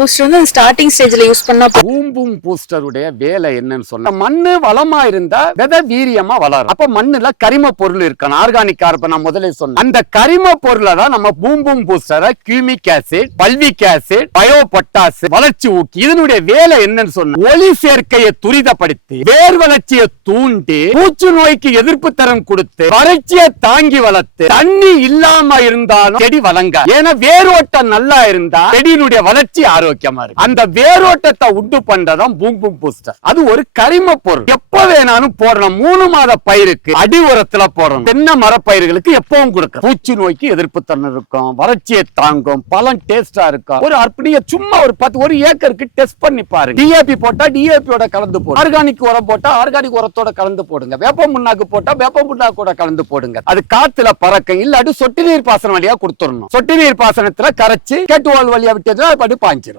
Booster வந்து starting ஸ்டேஜ்ல use பண்ணா பூம் பூஸ்டருடைய வேலை என்னன்னு சொன்னா மண்ணு வளமா இருந்தா விதை வீரியமா வளரும். அப்ப மண்ணுல கரிம பொருள் இருக்கணும். ஆர்கானிக் கார்பன் நான் முதல்ல சொன்னேன். அந்த கரிம பொருளை தான் நம்ம boom பூஸ்டரை humic acid, fulvic acid, bio potash வளர்ச்சி ஊக்கி இதனுடைய வேலை என்னன்னு சொன்னா ஒளி சேர்க்கையை துரிதப்படுத்தி வேர் வளர்ச்சியை தூண்டி பூச்சி நோய்க்கு எதிர்ப்பு தரம் கொடுத்து வறட்சியை தாங்கி வளர்த்து தண்ணி இல்லாம இருந்தாலும் செடி வளங்க. ஏன்னா வேரோட்டம் நல்லா இருந்தா செடியினுடைய வளர்ச்சி ஆரோக்கியமா இருக்கு. அந்த வேரோட்டத்தை உண்டு பண்றதுதான் பூம் பூஸ்டர். அது ஒரு கரிம பொருள். எப்ப வேணாலும் போடணும். 3 மாத பயிருக்கு அடி உரத்துல போடணும். தென்னை மரப்பயிர்களுக்கு எப்பவும் கொடுக்க பூச்சி நோய்க்கு எதிர்ப்பு தன்மை இருக்கும், வறட்சியை தாங்கும், பழம் டேஸ்டா இருக்கும். ஒரு அர்ப்பணிய சும்மா ஒரு 1 ஏக்கருக்கு டெஸ்ட் பண்ணி பாருங்க. டிஏபி போட்டா டிஏபியோட கலந்து போடுங்க. ஆர்கானிக் உரம் போட்டா ஆர்கானிக் உரத்தோட கலந்து போடுங்க. வேப்ப முன்னாக்கு போட்டா வேப்ப முன்னாக்கோட கலந்து போடுங்க. அது காத்துல பறக்க இல்லாட்டி சொட்டு நீர் பாசனம் வழியா கொடுத்துடணும். சொட்டு நீர் பாசனத்துல கரைச்சு கேட்டுவால் வழியா விட்டு பாய்ஞ்சிடும்.